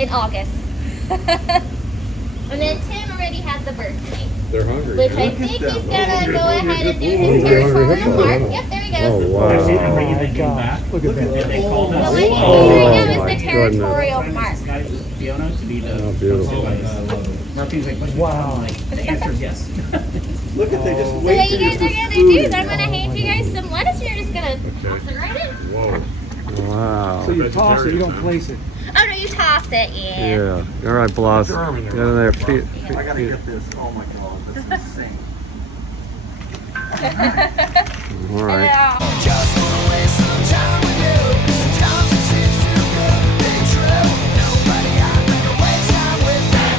in August. And then Tim already had the birthday. They're hungry. Which I think he's gonna go ahead and do his territorial mark. Yep, there he goes. Oh, wow. Actually, I'm bringing the game back. Look at that. They called So us. what he's Oh, doing right now my is the territorial mark. Fiona to be the beautiful. Marking's like, Wow. like, the answer is yes. Look at they just So wait what for you guys are gonna do is I'm gonna hand you guys some lettuce and you're just gonna toss it right in. Whoa. Wow. So you toss it, you don't place it. Oh no, you toss it, yeah. Yeah. All right, Bloss. Get in there. I gotta get this. Oh my god, that's insane. All right. Just wanna waste some time with you. Sometimes it seems too good to be true. Nobody I'd rather waste time with than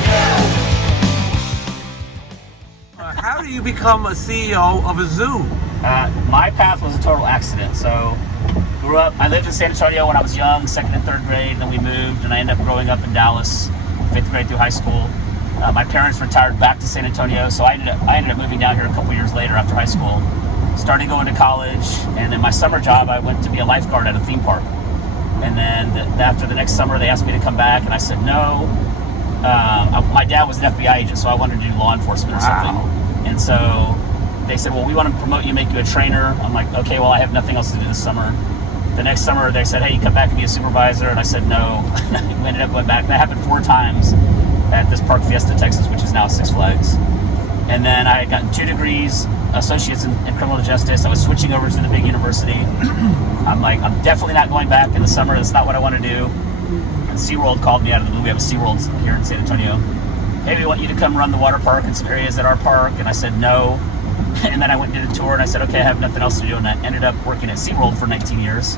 you. How do you become a CEO of a zoo? My path was a total accident. So, grew up, I lived in San Antonio when I was young, 2nd and 3rd grade, then we moved, and I ended up growing up in Dallas, 5th grade through high school. My parents retired back to San Antonio, so I ended up moving down here a couple years later after high school. Started going to college, and in my summer job, I went to be a lifeguard at a theme park. And then after the next summer, they asked me to come back, and I said no. My dad was an FBI agent, so I wanted to do law enforcement or something. And so they said, well, we want to promote you, make you a trainer. I'm like, okay, well, I have nothing else to do this summer. The next summer, they said, hey, you come back and be a supervisor. And I said no. We ended up going back. That happened 4 times at this Park Fiesta, Texas, which is now Six Flags. And then I got 2 degrees, associates in criminal justice. I was switching over to the big university. I'm like, I'm definitely not going back in the summer. That's not what I want to do. And SeaWorld called me out of the blue. We have a SeaWorld here in San Antonio. Hey, we want you to come run the water park in some areas at our park. And I said no. And then I went and did a tour, and I said, okay, I have nothing else to do. And I ended up working at SeaWorld for 19 years.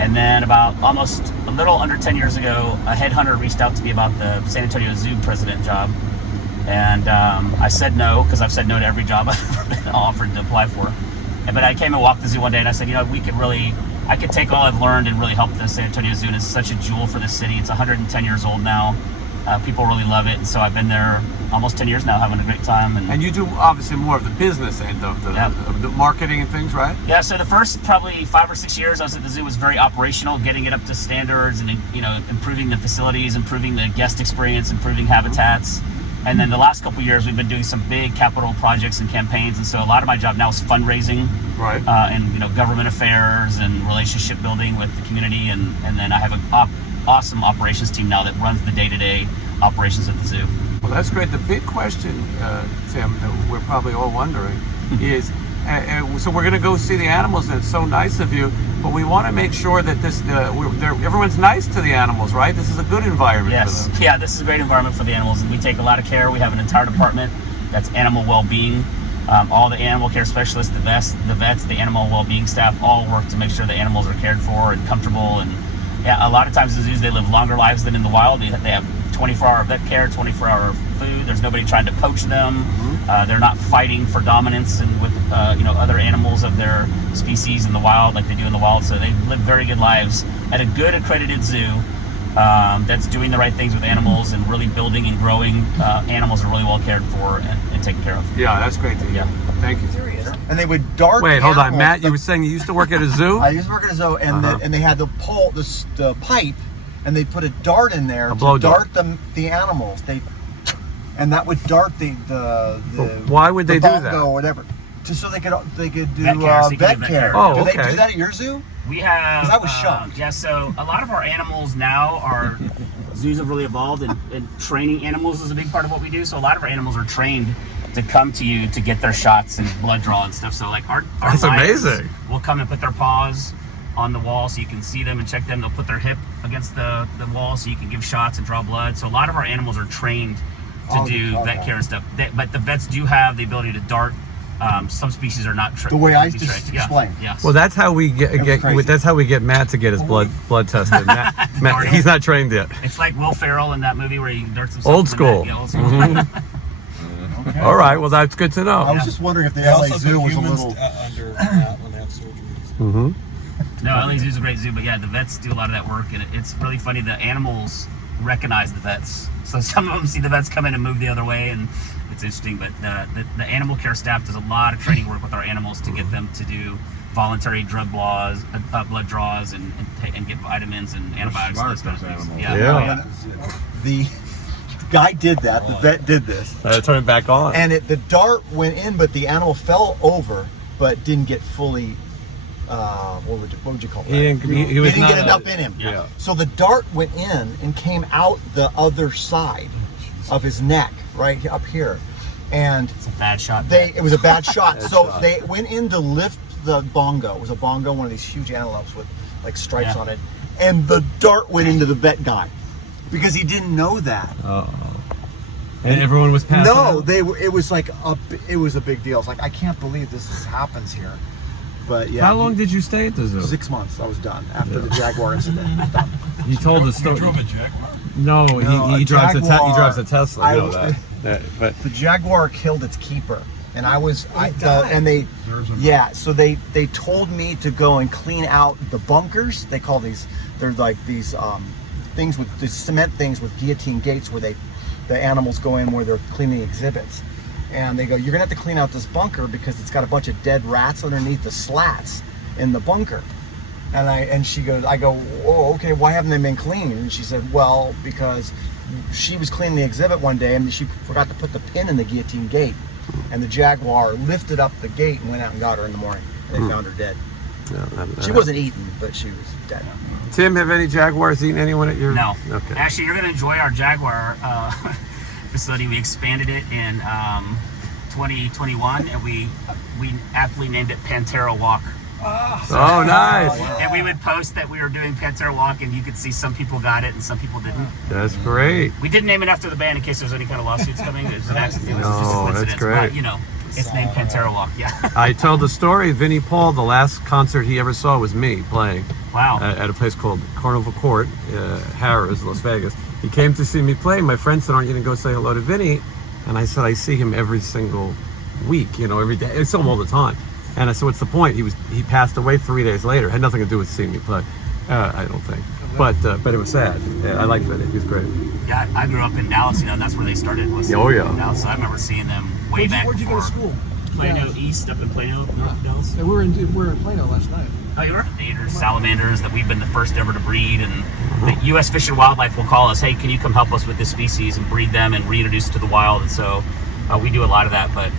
And then about almost a little under 10 years ago, a headhunter reached out to me about the San Antonio Zoo president job. And I said no, because I've said no to every job I've ever been offered to apply for. But I came and walked the zoo one day, and I said, you know, I could take all I've learned and really help the San Antonio Zoo. And it's such a jewel for this city. It's 110 years old now. People really love it. And so I've been there almost 10 years now, having a great time. And you do obviously more of the business end of the marketing and things, right? Yeah, so the first probably 5 or 6 years I was at the zoo was very operational, getting it up to standards and, you know, improving the facilities, improving the guest experience, improving habitats. And then the last couple of years we've been doing some big capital projects and campaigns, and so a lot of my job now is fundraising, Right. And, you know, government affairs and relationship building with the community, and then I have an awesome operations team now that runs the day-to-day operations at the zoo. Well, that's great. The big question, Tim, that we're probably all wondering is, so we're going to go see the animals, and it's so nice of you, but we want to make sure that everyone's nice to the animals, right? This is a good environment for them. Yeah, this is a great environment for the animals, and we take a lot of care. We have an entire department that's animal well-being. All the animal care specialists, the vets, the animal well-being staff all work to make sure the animals are cared for and comfortable. And yeah, a lot of times in zoos they live longer lives than in the wild. They have 24-hour vet care, 24-hour food. There's nobody trying to poach them. They're not fighting for dominance and with other animals of their species in the wild like they do in the wild. So they live very good lives at a good accredited zoo that's doing the right things with animals and really building and growing animals are really well cared for and taken care of. Yeah, that's great to hear. Yeah. Thank you. And they would dart. Wait, the hold on, animals. Matt. You were saying you used to work at a zoo? I used to work at a zoo, and and they had the pole, the pipe, and they put a dart in there A blow to dart the animals. And that would dart the why would they do bongo that? or whatever, just so they could do Vet care, so you can vet do vet care. care. Oh, Do they okay. do that at your zoo? We have. 'Cause I was shocked. Yeah, so a lot of our animals now are. Zoos have really evolved, and training animals is a big part of what we do. So a lot of our animals are trained to come to you to get their shots and blood draw and stuff. So like our That's lions amazing. will come and put their paws on the wall so you can see them and check them. They'll put their hip against the wall so you can give shots and draw blood. So a lot of our animals are trained to do vet care and stuff. But the vets do have the ability to dart. Some species are not trained. The way I just explained. Yeah. Well, that's how we get crazy. that's how we get Matt to get his blood tested. Matt, he's not trained yet. It's like Will Ferrell in that movie where he darts himself. Old in the school. net. Yeah, old school. Okay. All right, well that's good to I know. was just wondering if the They LA also Zoo put was a humans little. under that when they have surgeries. No, LA Zoo's a great zoo, but yeah, the vets do a lot of that work, and it's really funny. The animals recognize the vets, so some of them see the vets come in and move the other way, and it's interesting. But the animal care staff does a lot of training work with our animals to get them to do voluntary blood draws and get vitamins and antibiotics. smart, Those kind of those things. animals. Yeah. Yeah. The guy did that. The vet did this. Turn it back on. And the dart went in, but the animal fell over, but didn't get fully. What would you call that? He was didn't not get enough in him. Yeah. So the dart went in and came out the other side of his neck, right up here, and It's a bad shot. it was a bad shot. So they went in to lift the bongo. It was a bongo, one of these huge antelopes with like stripes on it, and the dart went into the vet guy because he didn't know that. And everyone was passing No, out? it was like it was a big deal. It's like I can't believe this happens here. But yeah. How long did you stay at the zoo? 6 months. I was done after the Jaguar incident. I was done. You told the story. You drove a Jaguar? No, No, he a drives he Jaguar. drives a Tesla. I know I- that. But The Jaguar killed its keeper, and I was So they told me to go and clean out the bunkers. They call they're like these things with the cement things with guillotine gates where the animals go in where they're cleaning exhibits. And they go, you're gonna have to clean out this bunker because it's got a bunch of dead rats underneath the slats in the bunker. And she goes, I go, oh, okay, why haven't they been cleaned? And she said, well, because she was cleaning the exhibit one day and she forgot to put the pin in the guillotine gate. And the Jaguar lifted up the gate and went out and got her in the morning. And they found her dead. She wasn't eaten, but she was dead. Tim, have any Jaguars eaten anyone at your? No. Okay. Actually, you're going to enjoy our Jaguar facility. We expanded it in 2021, and we aptly named it Pantera Walk. Oh, nice. And we would post that we were doing Pantera Walk, and you could see some people got it and some people didn't. That's great. We didn't name it after the band in case there was any kind of lawsuits coming. It was an accident. It was just a No, that's coincidence. great. But, you know, it's named Pantera Walk. Yeah. I told the story. Vinnie Paul, the last concert he ever saw was me playing. Wow. At a place called Carnival Court, Harrah's, Las Vegas. He came to see me play. My friend said, aren't you going to go say hello to Vinny? And I said, I see him every single week, every day. I saw him all the time. And I said, what's the point? He passed away 3 days later. Had nothing to do with seeing me play, I don't think. But it was sad. Yeah, I like Vinny. He was great. Yeah, I grew up in Dallas. That's where they started. Was Oh, yeah. in Dallas. So I remember seeing them way back. Where'd you go to before. school? Plano East, up in Plano, North Dallas. Yeah, we were in Plano last night. Oh, you were? There's salamanders that we've been the first ever to breed, and the U.S. Fish and Wildlife will call us, hey, can you come help us with this species and breed them and reintroduce it to the wild? And so we do a lot of that, but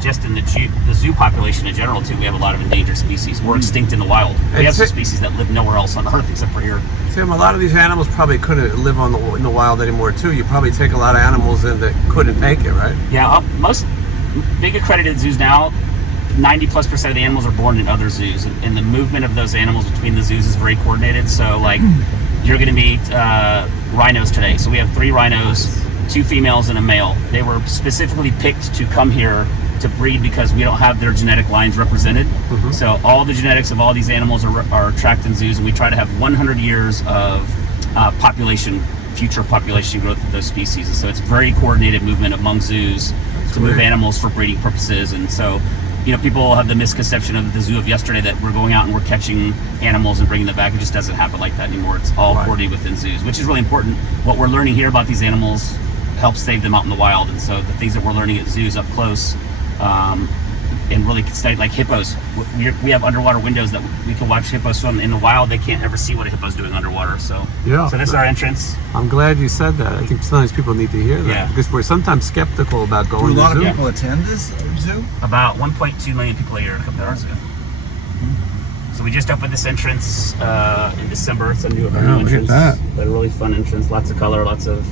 just in the zoo population in general, too, we have a lot of endangered species. We're extinct in the wild. We have some species that live nowhere else on Earth except for here. Tim, a lot of these animals probably couldn't live in the wild anymore, too. You probably take a lot of animals in that couldn't make it, right? Yeah, most big accredited zoos now, 90+% of the animals are born in other zoos, and the movement of those animals between the zoos is very coordinated. So, like, you're going to meet rhinos today. So we have 3 rhinos, 2 females and a male. They were specifically picked to come here to breed because we don't have their genetic lines represented. So all the genetics of all these animals are tracked in zoos, and we try to have 100 years of future population growth of those species. And so it's very coordinated movement among zoos to move animals for breeding purposes. And so, people have the misconception of the zoo of yesterday that we're going out and we're catching animals and bringing them back. It just doesn't happen like that anymore. It's all coordinated within zoos, which is really important. What we're learning here about these animals helps save them out in the wild. And so the things that we're learning at zoos up close and really study, like hippos. We have underwater windows that we can watch hippos swim. In the wild, they can't ever see what a hippo's doing underwater. So Yeah. So this is our entrance. I'm glad you said that. I think sometimes people need to hear that. Yeah. Because we're sometimes skeptical about Do going a to lot the of zoo. people attend this zoo? About 1.2 million people a year come to our zoo. So we just opened this entrance in December. It's a new look at entrance. that. But a really fun entrance. Lots of color, lots of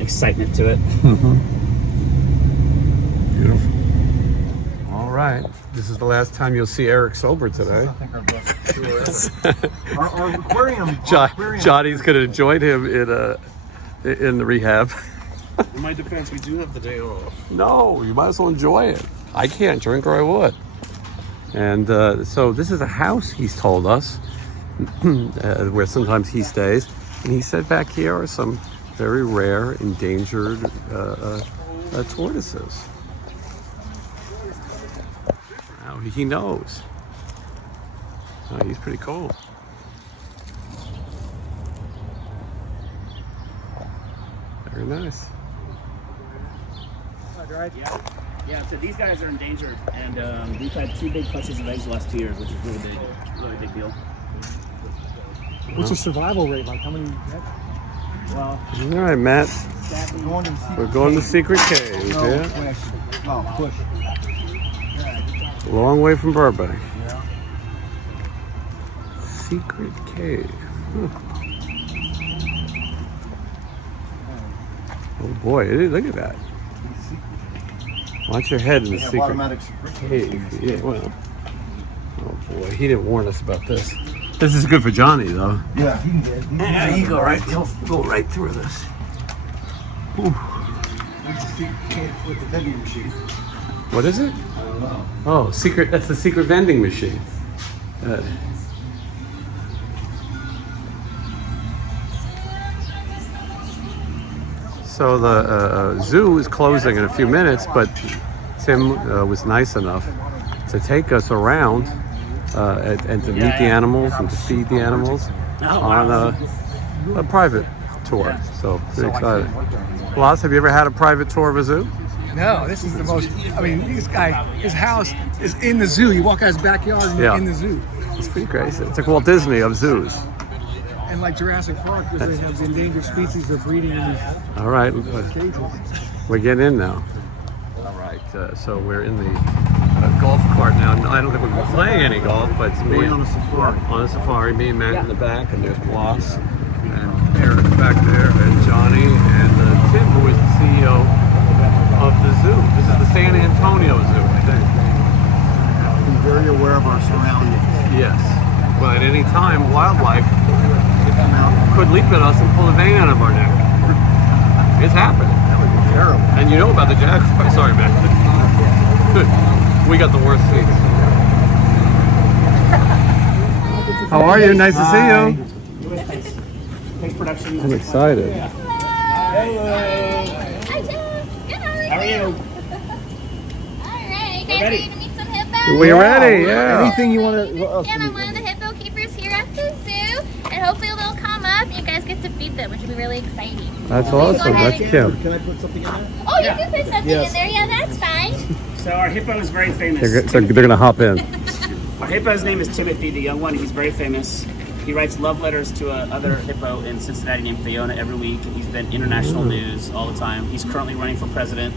excitement to it. Beautiful. All right. This is the last time you'll see Eric sober today. I think our best our aquarium. Johnny's going to join him in the rehab. In my defense, we do have the day off. No, you might as well enjoy it. I can't drink or I would. And so this is a house, he's told us, where sometimes he stays. And he said back here are some very rare, endangered tortoises. Wow, he knows. Oh, he's pretty cool. Very nice. Yeah, so these guys are endangered, and we've had 2 big clutches of eggs the last 2 years, which is really big deal. What's the survival rate like? How many? Well, All right, Matt. sadly, We're going to Secret Cave. Yeah. Oh, push. A long way from Burbank. Secret Cave. Huh. Oh boy, look at that. Watch your head in the secret Automatic cave. Yeah, well. Oh boy, he didn't warn us about this. This is good for Johnny, though. Yeah, he can get it. Yeah, he'll go right through this. Whew. With the vending machine. What is it? I don't know. Oh, that's the secret vending machine. So the zoo is closing in a few minutes, but Tim was nice enough to take us around and to meet the animals and to feed the animals on a private tour. So pretty excited. Blas, have you ever had a private tour of a zoo? No, this is the most. I mean, this guy, his house is in the zoo. You walk out his backyard and you're in the zoo. It's pretty crazy. It's like Walt Disney of zoos. And like Jurassic Park, where they have the endangered species they're breeding in these All right, cages. we're getting in now. All right, so we're in the golf cart now. I don't think we're playing any golf, but it's me on a safari. On a safari, me and Matt in the back, and there's Blas, and Eric's back there, and Johnny, and Tim, who is the CEO of the zoo. This is the San Antonio Zoo, I think. Be very aware of our surroundings. Yes. Well, at any time, wildlife Come out. could leap at us and pull a vein out of our neck. It's happening. That would be terrible. And you know about the jaguar. Sorry, man. We got the worst seats. How are you? Nice to see you. Thanks, production. I'm excited. Hi, Jeff. Good, How are you? Alright, you guys ready. ready to meet some hippos? We ready? Yeah. Anything you want to? And I'm one of the hippo keepers here at the zoo, and hopefully they'll come up and you guys get to feed them, which will be really exciting. That's Go awesome. ahead That's and- Kim. Can I put something in there? Oh, you Yeah. can put something Yes. in there. Yeah, that's fine. So our hippo is very famous. They're going to hop in. Our hippo's name is Timothy, the young one. He's very famous. He writes love letters to other hippo in Cincinnati named Fiona every week. He's been international news all the time. He's currently running for president.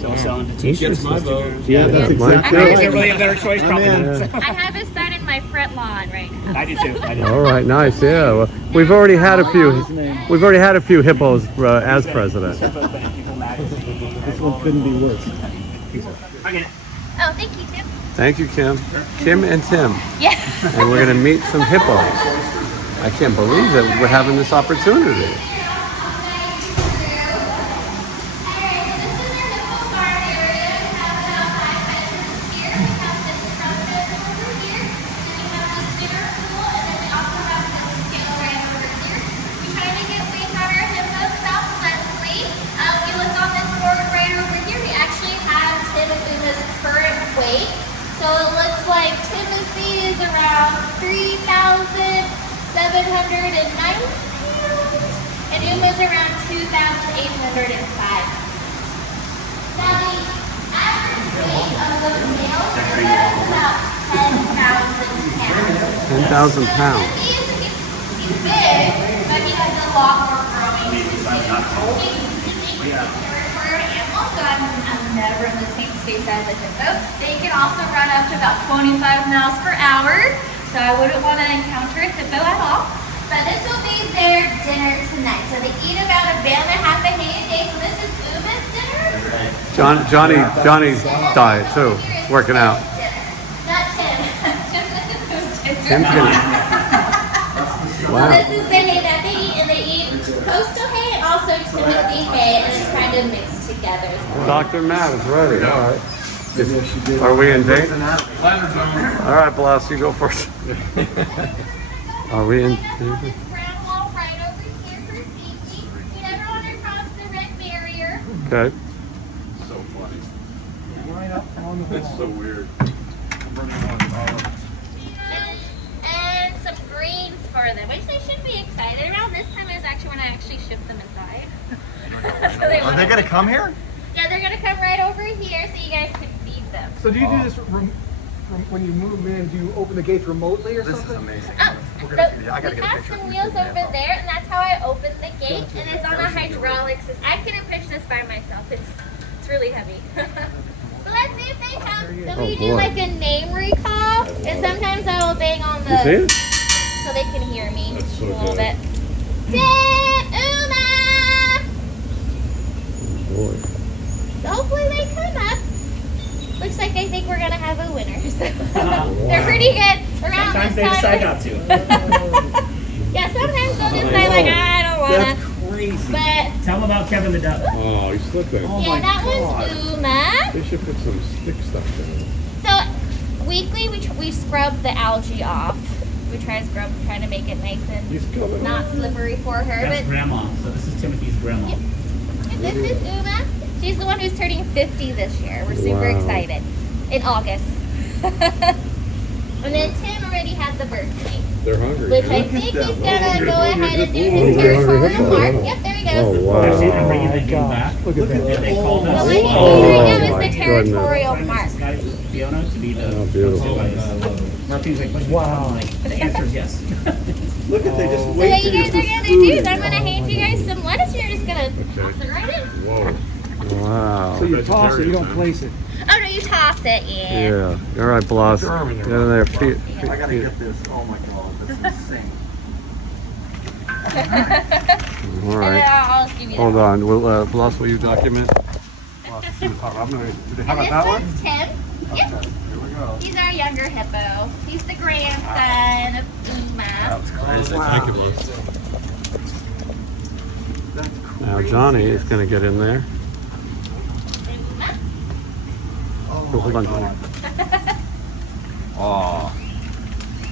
So we're selling the t-shirts. Yeah, that's that's mine exactly too. Is there really a better choice? Probably in. not. I have a sign in my front lawn right now. I do too. I do. All right, nice. Yeah, well, we've already had a few. We've already had a few hippos as president. Hippo's been in People magazine. This one couldn't be worse. Okay. Oh, thank you, Tim. Thank you, Kim. Kim and Tim, Yeah. and we're going to meet some hippos. I can't believe that we're having this opportunity. So it looks like Timothy is around 3,709 pounds, and Uma's around 2,805 pounds. Now the average weight of the male is about 10,000 pounds. 10,000 pounds. He's big, but he has a lot more growing. He's a territorial animal, so I'm never in the same space as a hippo. They can also run up to about 25 miles per hour, so I wouldn't want to encounter a hippo at all. But this will be their dinner tonight. So they eat about a bale and a half of hay a day. So this is Uma's dinner. Johnny's diet too, working out. Not Tim. Tim's gonna. So Wow. this is the hay that they eat, and they eat coastal hay and also Timothy hay, and it's kind of mixed together. Dr. Matt is ready. All right. Are we in date? All right, Blas, you go first. Are we in? Brown wall right over here for safety. You never want to cross the red barrier. Okay. So funny. That's so weird. And some greens for them, which they should be excited. Around this time is actually when I actually ship them inside. So Are they gonna come here? Yeah, they're gonna come right over here. here so you guys can feed them. So do you do this when you move in? Do you open the gates remotely or This is something? amazing. Oh, We're so gonna, yeah, I gotta we get a have picture. some wheels over there, and that's how I open the gate, and it's on a hydraulic system. I couldn't push this by myself. It's really heavy. But let's see if they come. So we do boy. like a name recall, and sometimes I will bang on You see the it? so they can hear me That's so a little good. bit. Tim, Uma! Boy. So hopefully they come up. Looks like I think we're gonna have a winner. So they're pretty good around Sometimes they this decide time. not to. Yeah, sometimes they'll decide like I don't wanna. That's crazy. But Tell them about Kevin the Duck. Oh, he's slipping. yeah, that one's Uma. They should put some stick stuff in it. So weekly we scrub the algae off. We try to make it nice He's and coming. not slippery for her. That's But Grandma. So this is Timothy's grandma. Yep. and this is Uma. She's the one who's turning 50 this year. We're super Wow. excited. In August. And then Tim already had the birthday. They're hungry. Which I think he's gonna go ahead and do his Oh, territorial hippo. mark. Yep, there he Oh, goes. wow. Actually, I'm bringing the game back. Look at that. They called So us. what he's doing right Oh, now my is the territorial Trying to mark. Scotty Fiona to be the Oh, beautiful. Martin's like, Wow. like, the answer is yes. Look at they just So what wait you till guys are gonna do is I'm gonna hand you guys some lettuce. You're just gonna toss it right in. Whoa. Wow. So you toss it, you don't place it. Oh no, you toss it, yeah. Yeah. All right, Bloss. Get in there. I gotta get this. Oh my god, this is insane. All And then right. I'll just give you Hold that. on. Will Bloss, will you document? How And about this that one? one's Tim. Yep. Here we go. He's our younger hippo. He's the grandson of Uma. Thank you, Bloss. Now Johnny is going to get in there. Oh, hold on, Johnny. Oh,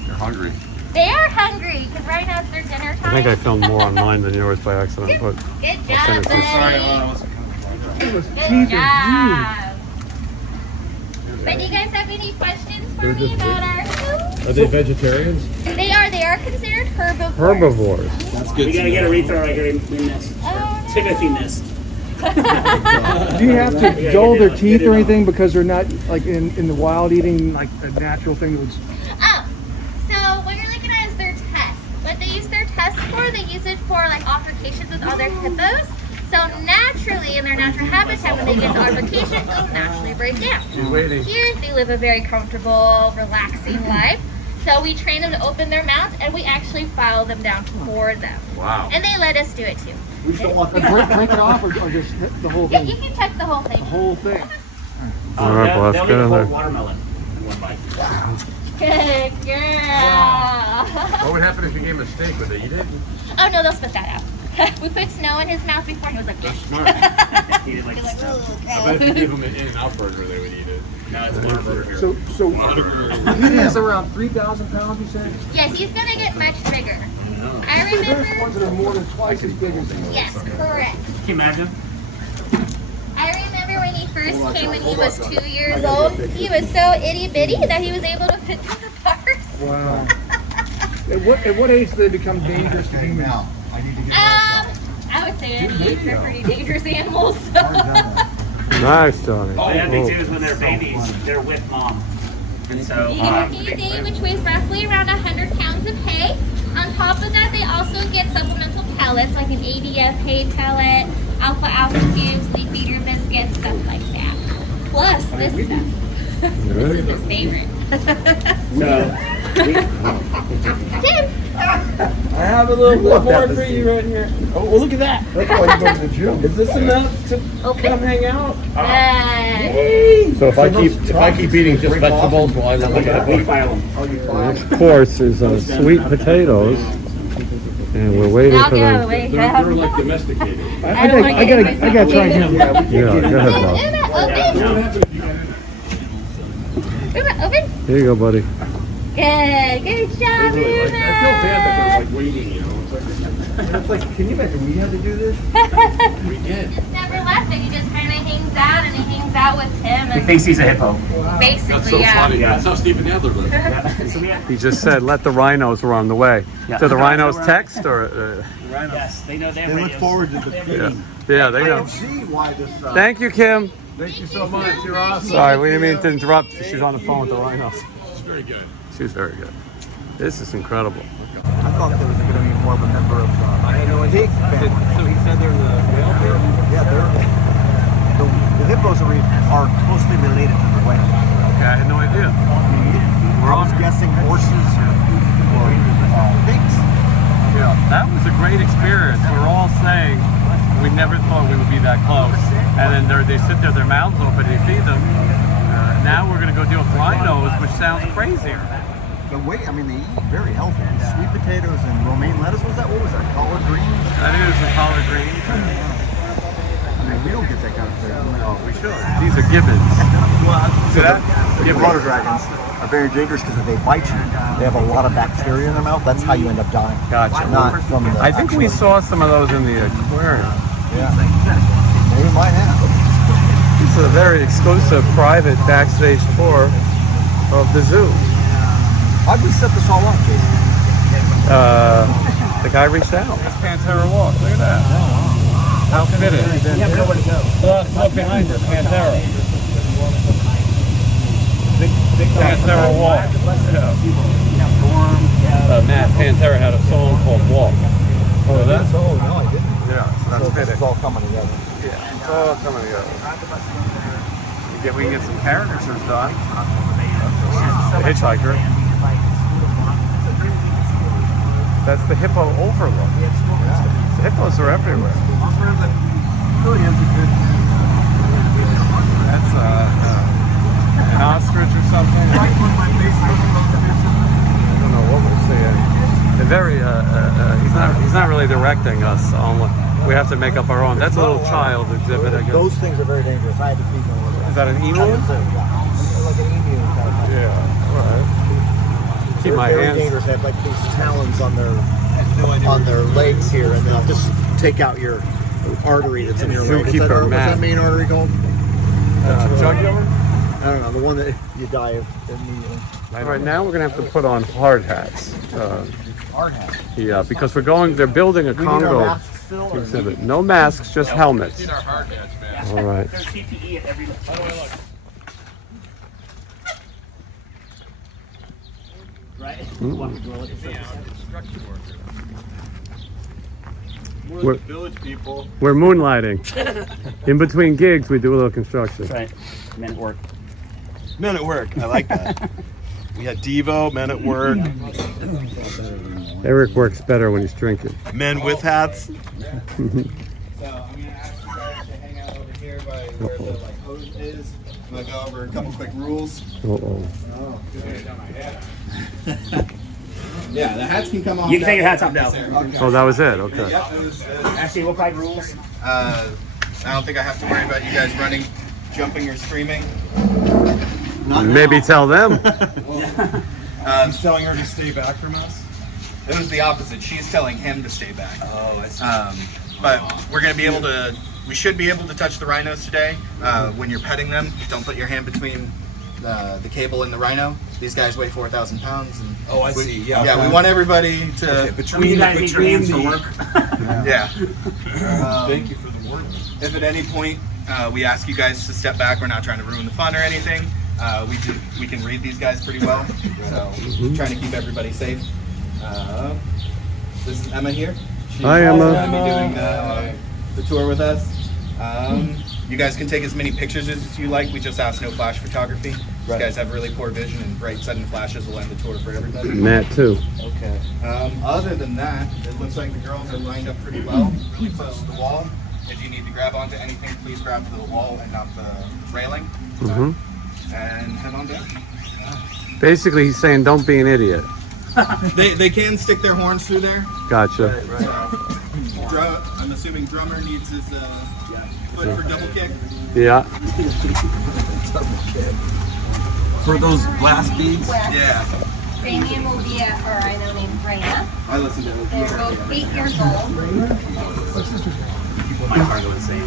they're hungry. They are hungry because right now it's their dinner time. I think I filmed more on mine than yours by accident, but Good I'll send job, it to you. buddy. Teeth Good are job. But do you guys have any questions for me about our hippos? Are they vegetarians? They are considered herbivores. Herbivores. That's We gotta get a rethrow right here in this. Oh, no. Timothy missed. Do you have to dull their teeth or anything because they're not like in the wild eating like a natural thing that would? Oh, so what you're looking at is their tusks. What they use their tusks for, they use it for like altercations with other hippos. So naturally, in their natural habitat, when they get to altercation, they'll naturally break down. Here, they live a very comfortable, relaxing life. So we train them to open their mouths, and we actually file them down for them. Wow. And they let us do it too. We just don't want them. Break it off or just the whole Yeah, thing? you can check the whole thing. The whole thing. All right, boss, They'll get eat a in whole there. watermelon in one bite. Good girl. What would happen if you gave him a steak? Would they eat it? Oh no, they'll spit that out. We put snow in his mouth before, and he was like, That's "Yes." smart. He did like You're like, stuff. "Ooh, I bet if you gave him an In-N-Out burger, they would eat it. No, it's more burger. So Whataburger. He is around 3,000 pounds, you said? Yes, he's gonna get much bigger. I there's ones remember. that are more than twice as big as these. Yes, correct. Can you imagine? I remember when he first came when he was 2 years old. He was so itty bitty that he was able to fit through the bars. Wow. At what age do they become dangerous to humans? Now, I need to get I would say any age they're pretty dangerous animals. Nice, Johnny. The other thing Oh. too is when they're babies, they're with mom. And so, You get a feed which weighs roughly around 100 pounds of hay. On top of that, they also get supplemental pellets like an ADF hay pellet, alfalfa cubes, leaf eater biscuits, stuff like that. Plus this stuff. This is his favorite. so Tim, I have a little reward for you right here. Oh, well, look at that. That's why you go to the gym. Is this enough to come hang out? So if I keep eating just vegetables, will I not we file them. Next course is sweet potatoes, and we're waiting I'll for get out of the them. way. They're like domesticated. I gotta try him. Yeah, go ahead, Bob. Uma, open. Here you go, buddy. Good job, I feel bad that they're Uma. like waiting, you know. It's like, can you imagine we had to do this? We did. Just never left it. He just kind of hangs out, and he hangs out with Tim, He and thinks he's a hippo. basically, That's so yeah. funny. Yeah. That's how Stephen Adler lived. So we have, He just said, "Let the rhinos were on the way." Yeah. Do the rhinos text or? yes, they know they have They look radios. forward to the feeding. Yeah, they I know. don't see why this. Thank you, Kim. Thank you so much. You're awesome. Sorry, we didn't mean to interrupt. She's on the phone with the rhinos. It's very good. She's very good. This is incredible. I thought there was going to be more of a member of the pig family. So he said they're in the male here? Yeah, the hippos are closely related to the whales. Okay, I had no idea. I was guessing horses or pigs. Yeah, that was a great experience. We're all saying we never thought we would be that close. And then they sit there, their mouths open, they feed them. Now we're going to go deal with rhinos, which sounds crazier. The way, I mean, they eat very healthy. Sweet potatoes and romaine lettuce. What was that? Collard greens? I think it was the collard greens. I mean, we don't get that kind of food. Oh, we should. These are gibbons. So the water dragons are very dangerous because if they bite you, they have a lot of bacteria in their mouth. That's how you end up dying. Gotcha. Not from the I think we saw some of those in the aquarium. Yeah. Maybe might have. This is a very exclusive private backstage tour of the zoo. How'd we set this all up, Jason? The guy reached out. It's Pantera Walk. Look at that. How fitted. You have nowhere to go. Look behind us, Pantera. Pantera Walk. Matt, Pantera had a song called Walk. Oh, that's Oh, no, I didn't. yeah. So That's this fitting. is all coming together. Yeah, it's all coming together. We can get some caricatures done. The hitchhiker. That's the hippo overlook. The hippos are everywhere. That's an ostrich or something. I don't know what we're seeing. They're very. He's not really directing us on what we have to make up our own. That's a little child exhibit, I guess. Those things are very dangerous. I had to feed them a little. Is that an emu? Like an emu kind of thing. Yeah. All right. Keep They're my very hands. dangerous. They have like these talons on their legs here, and they'll just take out your artery that's in your leg. Zookeeper What's that main artery called? Jugular? I don't know. The one that you die of immediately. All right, now we're gonna have to put on hard hats. Hard hat. Yeah, because they're building a We need our Congo masks still, or- exhibit. No masks, just helmets. All right. There's PPE at every. Right? We're Village people. We're moonlighting. In between gigs, we do a little construction. Right. Men at work. Men at work. I like that. We had Devo, men at work, Eric works better when he's drinking. men with hats. So I'm gonna ask you guys to hang out over here by where the hose is. I'm gonna go over a couple quick rules. Uh-oh. Yeah, the hats can come off. You can take your hats off now. Oh, that was it. Okay. Yep, it was, Actually, what kind of rules? I don't think I have to worry about you guys running, jumping, or screaming. Maybe tell them. He's telling her to stay back from us? It was the opposite. She's telling him to stay back. Oh, I see. But we're going to be able to, we should be able to touch the rhinos today. When you're petting them, don't put your hand between the cable and the rhino. These guys weigh 4,000 pounds. And Oh, I see. Yeah. yeah, we want everybody to, You guys need your hands for work. yeah. Thank you for the word. If at any point we ask you guys to step back, we're not trying to ruin the fun or anything. We can read these guys pretty well, so trying to keep everybody safe. This is Emma here. She's Hi, Emma. going to be doing the tour with us. You guys can take as many pictures as you like. We just ask no flash photography. These guys have really poor vision, and bright sudden flashes will end the tour for everybody. Matt, too. Okay. Other than that, it looks like the girls are lined up pretty well, really close to the wall. If you need to grab onto anything, please grab to the wall and not the railing. hmm And head on down. Basically, he's saying don't be an idiot. They can stick their horns through there. Gotcha. I'm assuming drummer needs his foot for double kick. Yeah. For those blast beads? Yeah. Damien will be a rhino named Freya. I listen to it. They're both 8 years old. My car go insane.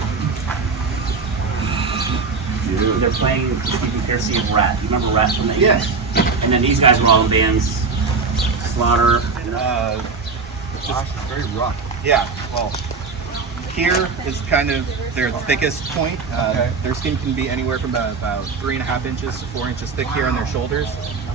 They're playing Stephen Pearcy and Ratt. You remember Ratt from the 80s? Yes. And then these guys were all in bands. Slaughter. Just very rough. Yeah. Well, here is kind of their thickest point. Their skin can be anywhere from about 3.5 inches to 4 inches thick here on their shoulders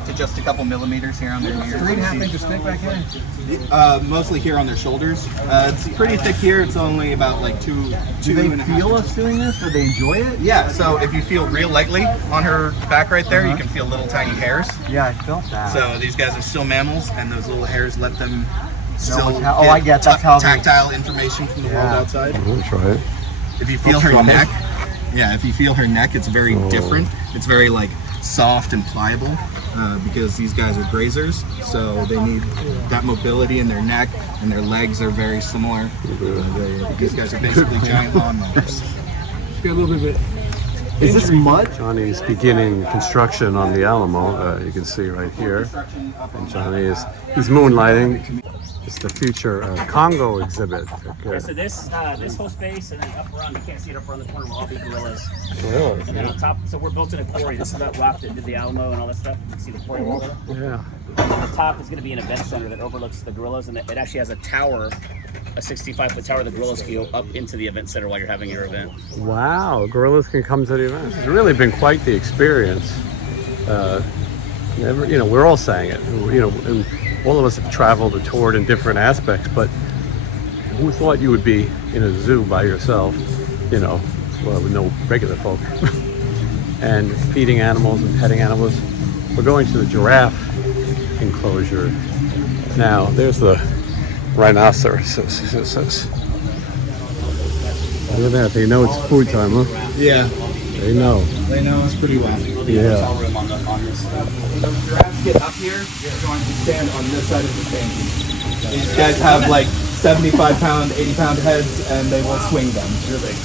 to just a couple millimeters here on their ears. 3.5 inches thick back here? Mostly here on their shoulders. It's pretty thick here. It's only about like two. Do they 2.5 feel us inches. doing this? Do they enjoy it? Yeah. So if you feel real lightly on her back right there, you can feel little tiny hairs. Yeah, I felt that. So these guys are still mammals, and those little hairs let them still what's oh, I get that's how they- tactile information from the world Yeah. outside. We'll try it. If you feel her neck, if you feel her neck, it's very different. It's very like soft and pliable because these guys are grazers, so they need that mobility in their neck, and their legs are very similar. These guys are basically giant lawnmowers. Got a little bit of it. Is this mud? Johnny's beginning construction on the Alamo. You can see right here. And Johnny he's moonlighting. It's the future Congo exhibit. Yeah, so this whole space, and then up around, you can't see it up around the corner, will all be gorillas. Really? And then on top, so we're built in a quarry. This is that rock that did the Alamo and all that stuff. You can see the quarry wall there. Yeah. And on the top is going to be an event center that overlooks the gorillas, and it actually has a tower, a 65-foot tower. The gorillas can go up into the event center while you're having your event. Wow, gorillas can come to the event. It's really been quite the experience. We're all saying it. And all of us have traveled or toured in different aspects, but who thought you would be in a zoo by yourself, with no regular folk, and feeding animals and petting animals? We're going to the giraffe enclosure. Now, there's the rhinoceros. Look at that. They know it's food time, huh? Yeah, They know. they know us pretty well. Yeah. Hotel room on this. When the giraffes get up here, they're going to stand on this side of the stage. These guys have like 75-pound, 80-pound heads, and they will swing them. You'll get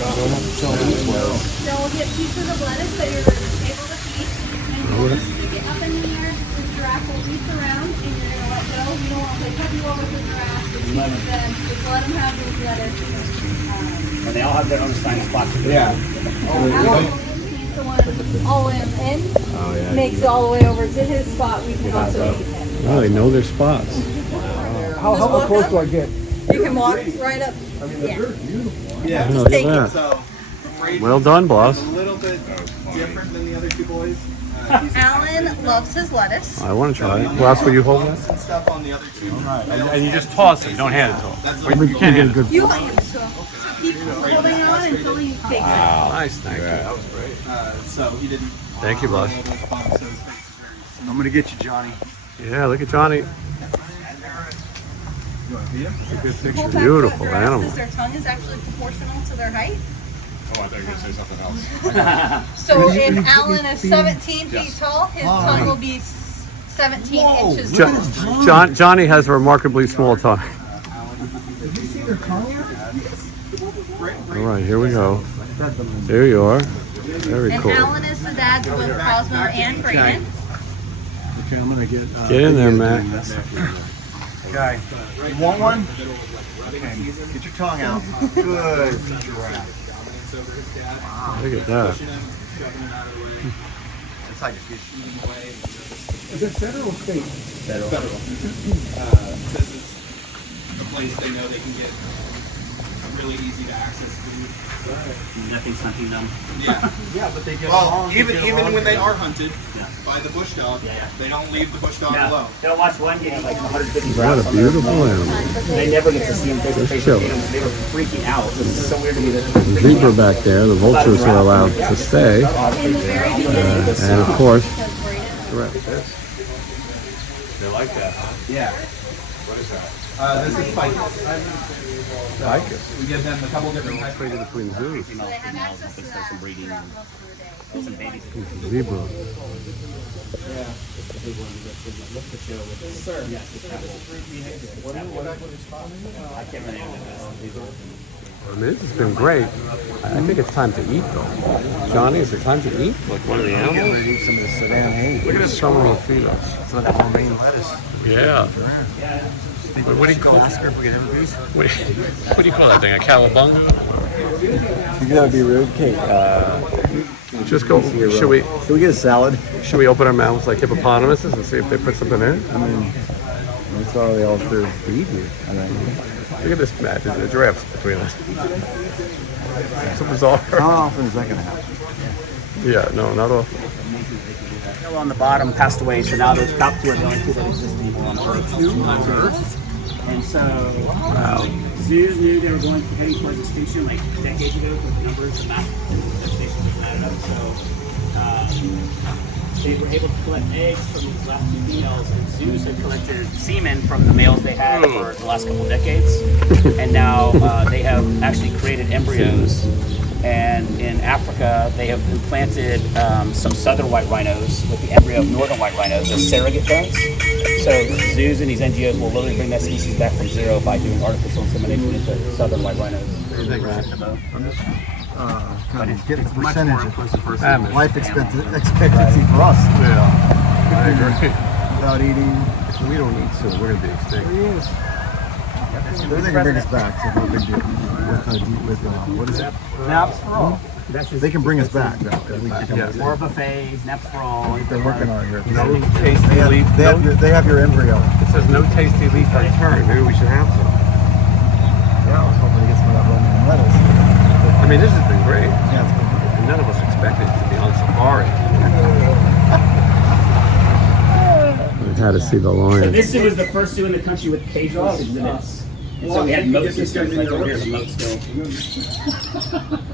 pieces of lettuce that you're able to feast, and you'll just stick it up in the air. The giraffe will reach around, and you're going to let go. You don't want to play heavy over the giraffe. Just let them have those lettuce. And they all have their own assigned spots. Yeah. He's the one all in, makes it all the way over to his spot. We can also feed him. Oh, they know their spots. How close do I get? You can walk right up. Yeah. Oh, look at that. So, Well done, boss. a little bit different than the other two boys. Alan loves his lettuce. I want to try it. What else will you hold that? Some stuff on the other two. And you just toss it. You don't hand it to him. You can't hand it to him. You hand it to him. Keep holding on until he takes it. Nice, thank you. So he didn't. Thank you, boss. I'm gonna get you, Johnny. Yeah, look at Johnny. Beautiful Beautiful animal. Their tongue is actually proportional to their height. Oh, I thought you were going to say something else. So if Alan is 17 feet tall, his tongue will be 17 inches long. Johnny has a remarkably small tongue. Did you see their tongue? All right, here we go. There you are. Very And cool. Alan is the dad to both Cosmo and Brayden. Okay, I'm gonna get in there, Matt. Guy, you want one? Okay, get your tongue out. Good. Look at that. It's like a fish. Is it federal or state? Federal. This is a place they know they can get really easy to access food. Nothing's hunting them. Yeah. Yeah, but they get Well, along. even when they are hunted Yeah. by the bush dog, Yeah. they don't leave the bush dog Yeah. alone. They'll watch one game like 150 What rounds a on their beautiful phone. animal. They never get to see him face to face. Sure. They were freaking out. This is so weird to me. The zebra back there. The vultures are allowed to stay. And of course, They like that, huh? Yeah. What is that? This is ficus. ficus. We give them a couple different types. Traded between zoos. So they have access to that some breeding. throughout most of the day. Some babies. Zebra. I can't really do I mean, this has been great. I think it's time to eat, though. Johnny, is it time to eat? Like one of the animals? Eat some of this Sudan hay. Look at this. Someone will feed us. Some of that romaine lettuce. Yeah. What do you call Ask her if we get him a piece. what do you call that thing? A cowabunga? You think that would be rude, Kate? Just go. Should we get a salad? open our mouths like hippopotamuses and see if they put something in? I mean, that's all they all serve to eat here. I mean, Look at this, Matt. There's a drift between us. So bizarre. How often is that going to happen? Yeah, no, not often. Hill on the bottom passed away, so now those top two are the only two that exist anymore on Earth. And so, zoos knew they were heading towards extinction like decades ago with the numbers of mass devastation that added up. So, they were able to collect eggs from these last two females, and zoos had collected semen from the males they had for the last couple of decades. And now they have actually created embryos. And in Africa, they have implanted some southern white rhinos with the embryo of northern white rhinos as surrogate parents. So zoos and these NGOs will literally bring that species back from zero by doing artificial insemination into southern white rhinos. Kind of get the percentage of Salmon. life expectancy for us. Yeah, I agree. Without eating. If we don't eat soon, we're going to be extinct. They can bring us back. So no big deal. With what is it? Naps for all. They can bring us back. More buffets, naps for all. They're working on it here. No tasty leaf. They have your embryo. It says no tasty leaf return. Maybe we should have some. Yeah, I was hoping to get some of that Roman lettuce. I mean, this has been great. Yeah, it's been great. And none of us expected to be on safari. We had to see the So lion. this zoo was the first zoo in the country with cageless exhibits. And so we had moat systems, like over here's a moat still.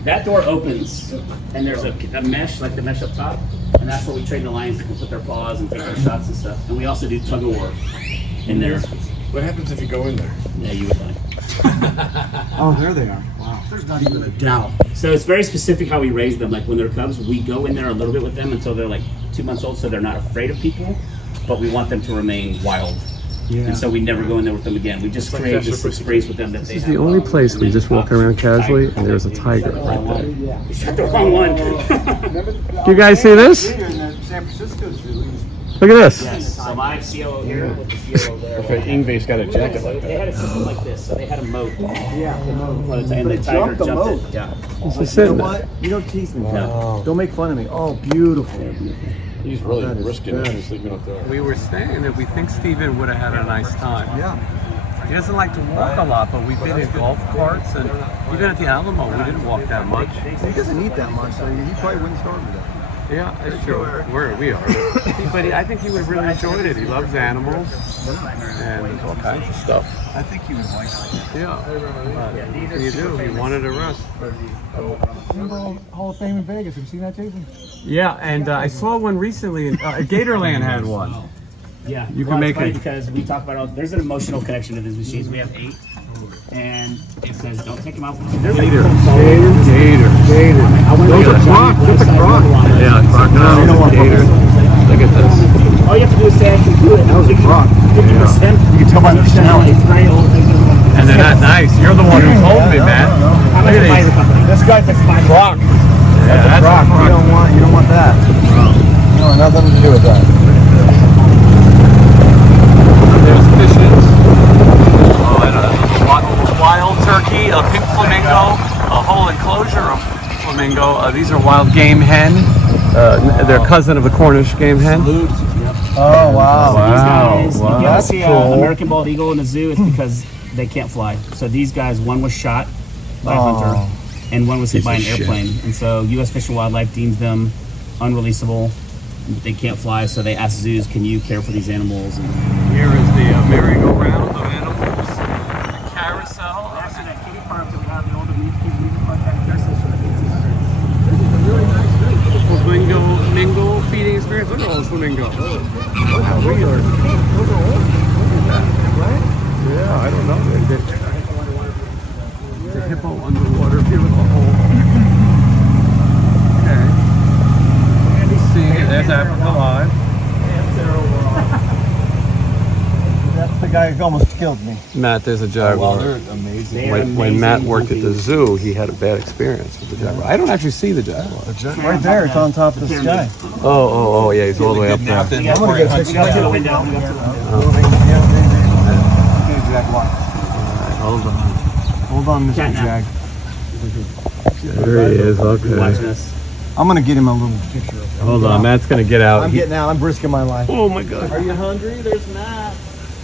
That door opens, and there's a mesh, like the mesh up top, and that's where we train the lions to put their paws and take their shots and stuff. And we also do tug of war in there. What happens if you go in there? Yeah, you would die. Oh, there they are. Wow. There's not even a doubt. So it's very specific how we raise them. Like when they're cubs, we go in there a little bit with them until they're like 2 months old, so they're not afraid of people, but we want them to remain wild. Yeah. And so we never go in there with them again. We just create this experience with them that they This is the only place we just walk around casually and there's a tiger right there. You shot the wrong one. Do you guys see this? Look at this. Yes. So my COO here with the COO there. Ingve's got a jacket like They that. had a system like this, so they had a moat. Yeah, and the tiger jumped it. Yeah. It's just You know sitting there. what? You don't tease me. No. Don't make fun of me. Oh, beautiful. He's really risking it, sleeping up there. We were saying that we think Steven would have had a nice time. Yeah. He doesn't like to walk a lot, but we've been in golf carts and even at the Alamo, we didn't walk that much. He doesn't eat that much, so he probably wouldn't starve to death. Yeah, that's true. Where we are. But I think he would have really enjoyed it. He loves animals and all kinds of stuff. I think he would like it. Yeah. What can you do? He wanted to rest. Remember Hall of Fame in Vegas? Have you seen that, Jason? Yeah, and I saw one recently. Gatorland had one. Yeah. You can make it it. because we talk about there's an emotional connection to these machines. We have 8, and it says don't take them out. There's Gator. I went Those to are a crocs. That's a croc. Yeah, crocodile. Gator. Look at this. All you have to do is say I can do it. That was a croc. 50%. You can tell by the smell. It's very old. And they're not nice. You're the one who told me, man. How much Look at buy these. the company? This guy's a croc. Yeah, that's a Croc. croc. You don't want that. You don't have nothing to do with that. There's fishes. Oh, and a wild turkey, a pink flamingo, a whole enclosure of flamingo. These are wild game hen. They're cousin of the Cornish game hen. Oh, wow. These guys, Wow. if you ever see That's cool. an American bald eagle in a zoo, it's because they can't fly. So these guys, one was shot by a hunter, and one was hit by an airplane. And so U.S. Fish and Wildlife deems them unreleasable. They can't fly, so they ask zoos, can you care for these animals? And Here is the merry-go-round of animals. The carousel. actually, that kiddie park that we have, the older music park back there, says from the 1800s. Flamingo mingo feeding experience. Look at all those flamingos. Wow, we are. Those are old. Look at that. Right? Yeah, I don't know. The hippo underwater view of the whole. Okay. See, there's Africa Live. That's the guy who almost killed me. Matt, there's a jaguar. They're amazing. When Matt worked at the zoo, he had a bad experience with the jaguar. I don't actually see the jaguar. Right there, it's on top of the sky. Oh, yeah, he's all the way up there. I'm gonna get a picture. Go to the window. Hold on. Hold on, Mr. Jag. There he is, okay. Watching us. I'm gonna get him a little picture. Hold on, Matt's gonna get out. I'm getting out. I'm risking my life. Oh my God. Are you hungry? There's Matt.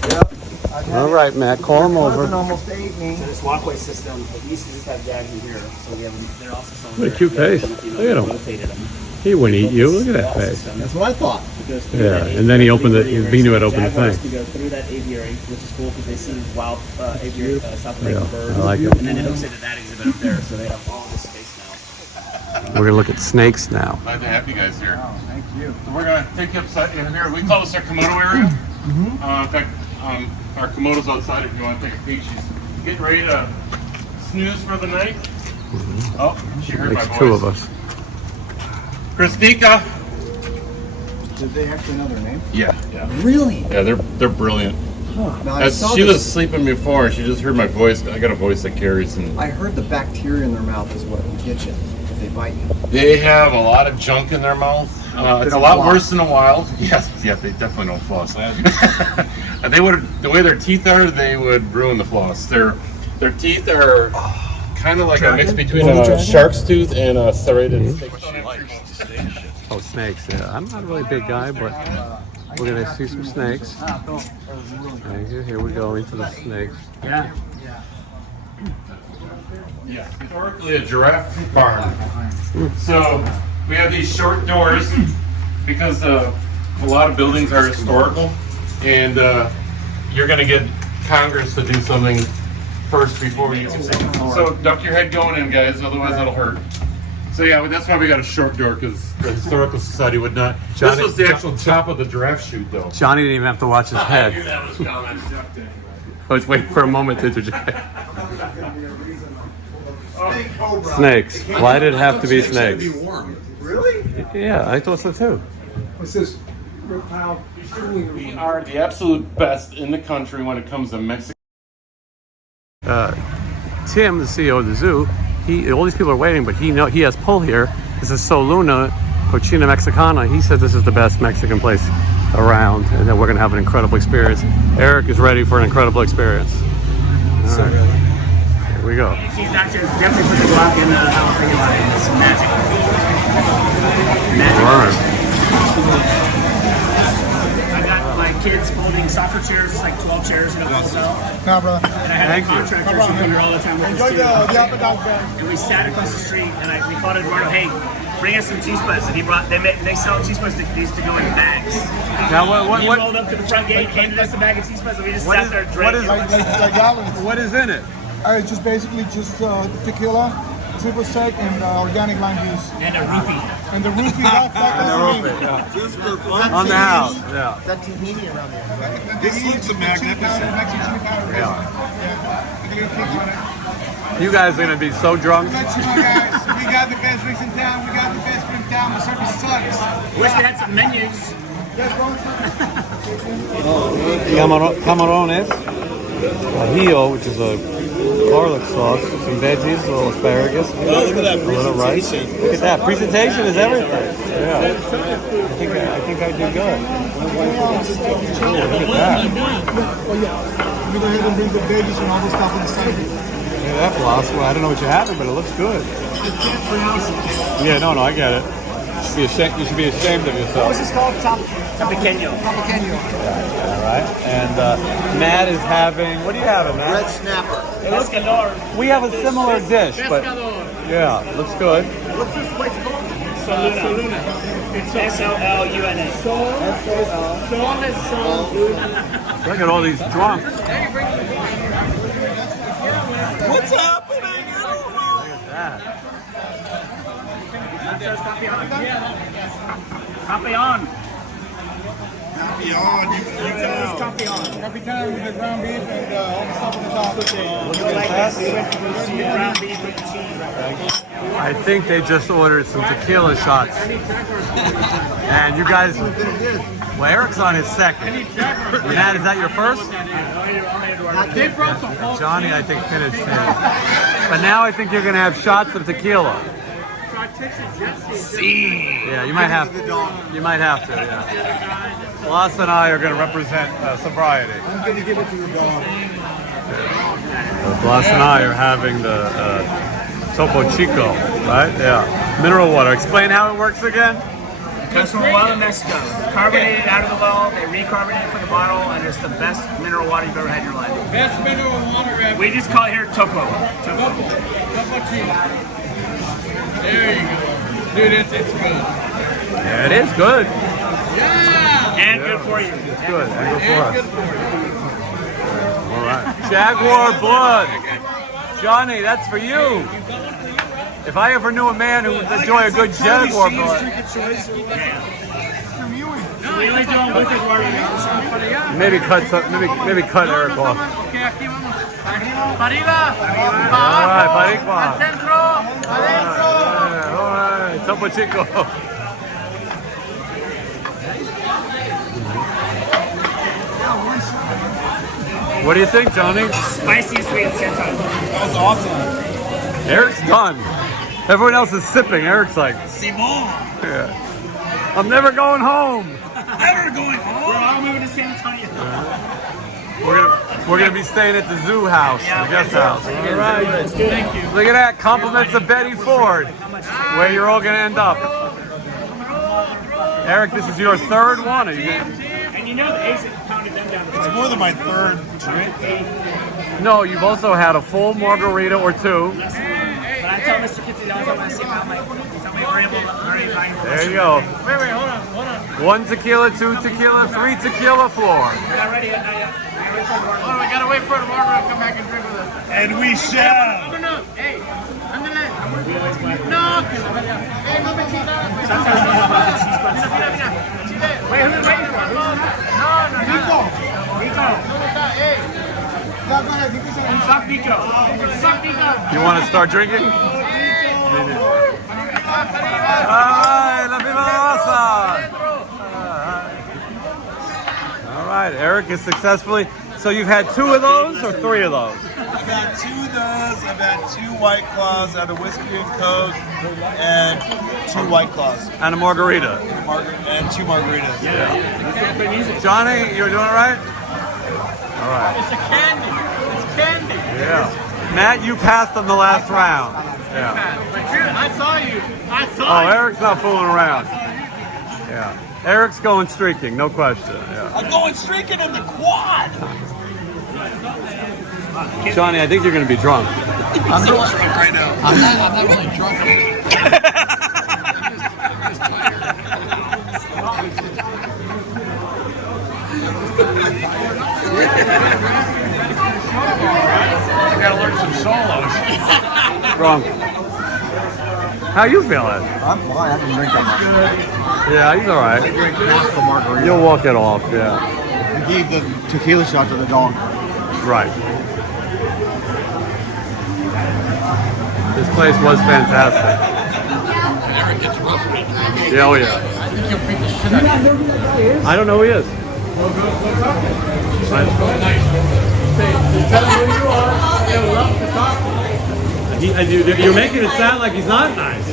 Yep. I All right, Matt, call him over. Cousin almost ate me. So this walkway system, we used to just have jags in here. So we have them, they're also selling What a cute face. Look at him. rotated them. He wouldn't eat you. Look at that face. That's what I thought. It goes through Yeah, that and then he opened it. aviary. He knew it opened the Jaguars thing. can go through that aviary, which is cool because they see wild aviary, South American Yeah, birds. I like it. And then it hooks into that exhibit up there, so they have all this space now. We're gonna look at snakes now. Glad to have you guys here. Oh, thank you. So we're gonna take you upside here. We call this our Komodo area. In fact, our Komodo's outside if you want to take a peek. She's getting ready to snooze for the night. Oh, she heard my Makes voice. two of us. Christika. Did they actually know their name? Yeah. Really? Yeah, they're brilliant. Now, I As saw she this- was sleeping before, she just heard my voice. I got a voice that carries, and I heard the bacteria in their mouth is what will get you if they bite you. they have a lot of junk in their mouth. It's a don't lot floss. worse in the wild. Yes, yeah, they definitely don't floss. They would, the way their teeth are, they would ruin the floss. Their teeth are kind of like a mix between a shark's tooth and a serrated snake. Oh, snakes. Yeah, I'm not a really big guy, but we're gonna see some snakes. Right, here we go into the snakes. Yeah. Yeah, historically a giraffe barn. So we have these short doors because a lot of buildings are historical, and you're going to get Congress to do something first before you. So duck your head going in, guys, otherwise it'll hurt. So yeah, that's why we got a short door, because the Historical Society would not. Johnny- This was the actual top of the giraffe chute, though. Johnny didn't even have to watch his I knew head. that was coming. I was waiting for a moment to interject. Snakes. Why did it have to be snakes? Really? Yeah, I thought so too. What's this? Reptile cooling We are the absolute best in the country when it comes to Mexican. Tim, the CEO of the zoo, all these people are waiting, but he has pull here. This is Soluna, Cochina Mexicana. He said this is the best Mexican place around, and that we're gonna have an incredible experience. Eric is ready for an incredible experience. All right. Here we go. She's actually definitely put the block in how I'm thinking about it. It's magic. All right. I got my kids folding soccer chairs, it's like 12 chairs, you know, so. No, brother. And I had contractors who come here all the time with us too. the upper dog bag. And we sat across the street, and we called Eduardo, hey, bring us some cheese puffs. And he brought, they sell cheese puffs that used to go in bags. Now, He rolled up to the front gate, handed us a bag of cheese puffs, and we just sat there and drank it. Like gallons. What is in it? It's just basically just tequila, triple sec, and organic lime juice. And a roofie. And the roofie, On the house. Yeah. That tahini around there. This looks magnificent. You guys are gonna be so drunk. We got the best drinks in town. We got the best food in town. The service sucks. Wish they had some menus. Camarones, ajillo, which is a garlic sauce, some veggies, a little asparagus. Oh, look at that a little rice. Look at that. Presentation is everything. Yeah. I think I did good. Ooh, look at that. Oh yeah. We go ahead and bring the veggies and all the stuff inside. Look at that blossom. I don't know what you're having, but it looks good. I can't pronounce it. Yeah, no, I get it. You should be ashamed of yourself. What's this called? Pequeño. Tapaqueño. All right. And Matt is having. What are you having, Matt? Red snapper. Pescador. We have a similar dish, but yeah, looks good. What's this place called? Soluna. It's S-O-L-U-N-A. Look at all these drunks. What's happening? Campeon. Capitan with the ground beef and all the stuff on the top. Ground beef with cheese. I think they just ordered some tequila shots. And you guys, well, Eric's on his second. Matt, is that your first? Johnny, I think, finished his. But now I think you're going to have shots of tequila. Yeah, you might have to. You might have to, yeah. Las and I are going to represent sobriety. I'm going to give it to your dog. Blas and I are having the Topo Chico, right? Yeah. Mineral water. Explain how it works again. Comes from a well in Mexico. Carbonated out of the well, they recarbonate it for the bottle, and it's the best mineral water you've ever had in your life. Best mineral water ever. We just call it here Topo. Topo Chico. There you go. Dude, it's good. Yeah, it is good. Yeah! And good for you. It's good. And good for us. Good for you. All right. Jaguar blood. Johnny, that's for you. If I ever knew a man who would enjoy a good Jaguar blood. We only do them with the water. Maybe cut Eric off. All right, Parikwa. All right, Topo Chico. What do you think, Johnny? Spicy and sweet at the same time. That was awesome. Eric's done. Everyone else is sipping. Eric's like, Simon. yeah. I'm never going home. Never going home. We're all moving to San Antonio. We're gonna be staying at the zoo house, the guest house. All right. Thank you. Look at that. Compliments of Betty Ford. Where you're all gonna end up. Eric, this is your third one. Are you gonna... And you know the Ace pounded them down. It's more than my third drink. No, you've also had a full margarita or two. But I tell Mr. Kitsy the only time I see him, I'm like, tell me we're very valuable. There you go. Wait, hold on. 1 tequila, 2 tequila, 3 tequila floor. We're not ready yet. We gotta wait for tomorrow to come back and drink with us. And we shall. No. Hey, Wait, who's waiting for? Nico. Suck Nico. You want to start drinking? Ay, la Viva. All right, Eric is successfully. So you've had 2 of those or 3 of those? I've had 2 of those. I've had 2 White Claws, I've had a whiskey and Coke, and 2 White Claws. And a margarita. And 2 margaritas. Yeah. Johnny, you're doing all right? All right. It's a candy. It's candy. Yeah. Matt, you passed on the last round. Yeah. I saw you. Oh, Eric's not fooling around. Yeah. Eric's going streaking, no question. Yeah. I'm going streaking in the quad. Johnny, I think you're going to be drunk. I'm so drunk right now. I'm not really drunk. I gotta learn some solos. Drunk. How you feeling? I'm fine. I didn't drink that much. Yeah, he's all right. I drank half the margarita. You'll walk it off, yeah. We gave the tequila shot to the dog. Right. This place was fantastic. Eric gets rough. Yeah, oh yeah. I think he'll beat the shit out of you. I don't know who he is. You're making it sound like he's not nice.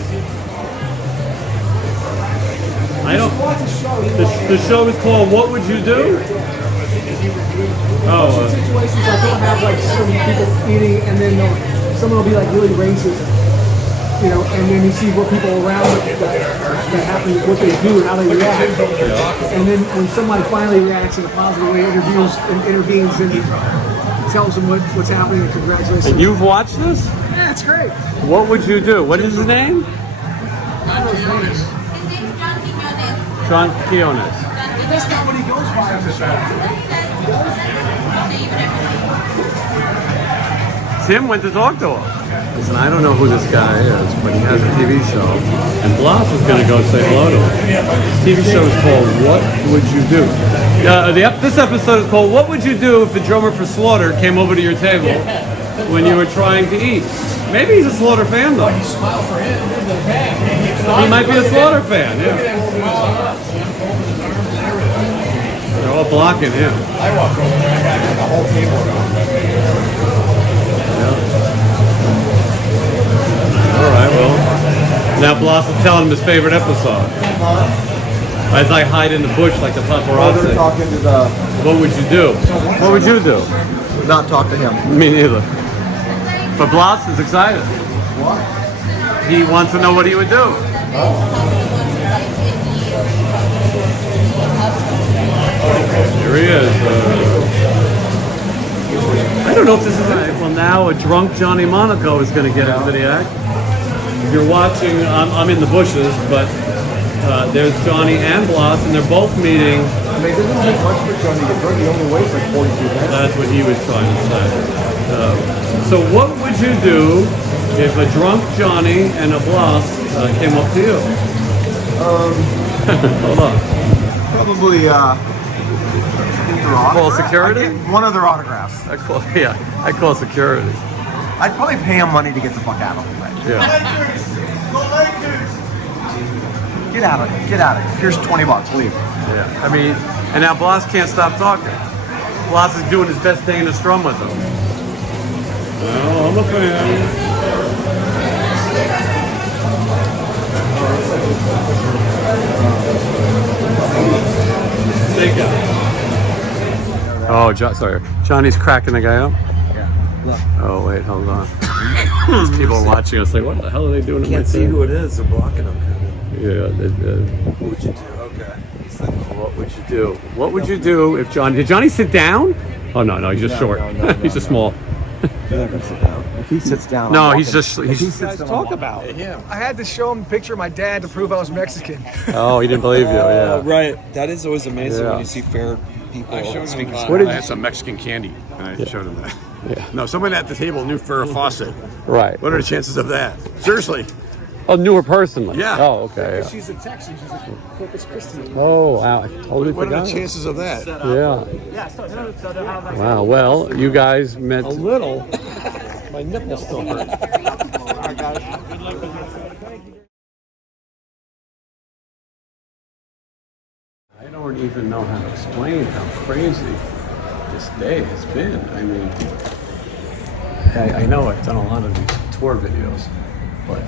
I don't. The show is called "What Would You Do?" Oh. Situations I don't have like some people eating, and then someone will be like really racist, you know, and then you see what people around that happen, what they do, and how they react. And then when somebody finally reacts in a positive way, intervenes, and tells them what's happening, and congratulations. And you've watched this? Yeah, it's great. What would you do? What is his name? John Quiones. That's not what he goes by on the show. Tim went to talk to him. Listen, I don't know who this guy is, but he has a TV show, and Blas is going to go say hello to him. The TV show is called "What Would You Do?" This episode is called "What Would You Do If the Drummer for Slaughter Came Over to Your Table When You Were Trying to Eat?" Maybe he's a Slaughter fan, though. You smile for him. He might be a Slaughter fan, yeah. They're all blocking him. I walked over there and had the whole table around. All right, well, now Blas is telling him his favorite episode. As I hide in the bush like the paparazzi. Talking to the. What would you do? What would you do? Not talk to him. Me neither. But Blas is excited. What? He wants to know what he would do. Here he is. I don't know if this is right. Well, now a drunk Johnny Monaco is going to get into the act. If you're watching, I'm in the bushes, but there's Johnny and Bloss, and they're both meeting. I mean, it doesn't take much for Johnny to get drunk. He only weighs like 42 pounds. That's what he was trying to say. So what would you do if a drunk Johnny and a Bloss came up to you? Hold on. Probably, Call security? One of their autographs. I call security. I'd probably pay him money to get the fuck out of him. Right? Yeah. Get out of it. Here's $20. Leave. Yeah. I mean, and now Bloss can't stop talking. Bloss is doing his best thing to strum with him. Well, I'm a fan. Take it. Oh, sorry. Johnny's cracking the guy up? Yeah. Look. Oh, wait, hold on. These people are watching us like, what the hell are they doing? Can't see who it is. They're blocking them. Yeah. What would you do? Okay. What would you do? What would you do if Johnny... Did Johnny sit down? Oh, no, he's just short. He's just small. He's not going to sit down. If he sits down... No, he's just... Talk about him. I had to show him a picture of my dad to prove I was Mexican. Oh, he didn't believe you, yeah. Right. That is always amazing Yeah. when you see fair people. I showed him, speaking I had some Mexican candy, and I showed him that. Yeah. No, someone at the table knew Farrah Fawcett. Right. What are the chances of that? Seriously. Oh, knew her personally? Yeah. Oh, okay. She's a Texan. She's a Corpus Christi. Oh, wow. I totally What forgot. are the chances of that? Yeah. Wow. Well, you guys met... A little. My nipples still hurt. I don't even know how to explain how crazy this day has been. I mean, I know I've done a lot of these tour videos, but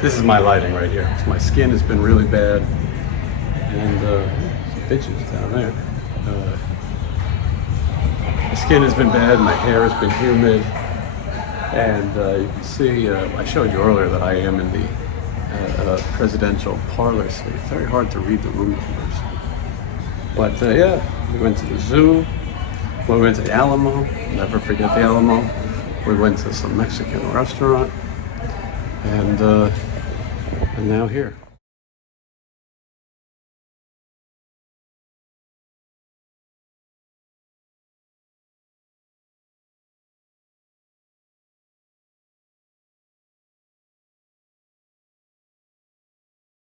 this is my lighting right here. So my skin has been really bad, and some bitches down there. My skin has been bad, my hair has been humid, and you can see, I showed you earlier that I am in the presidential parlor suite. It's very hard to read the room numbers. But yeah, we went to the zoo, we went to the Alamo, never forget the Alamo. We went to some Mexican restaurant, and now here.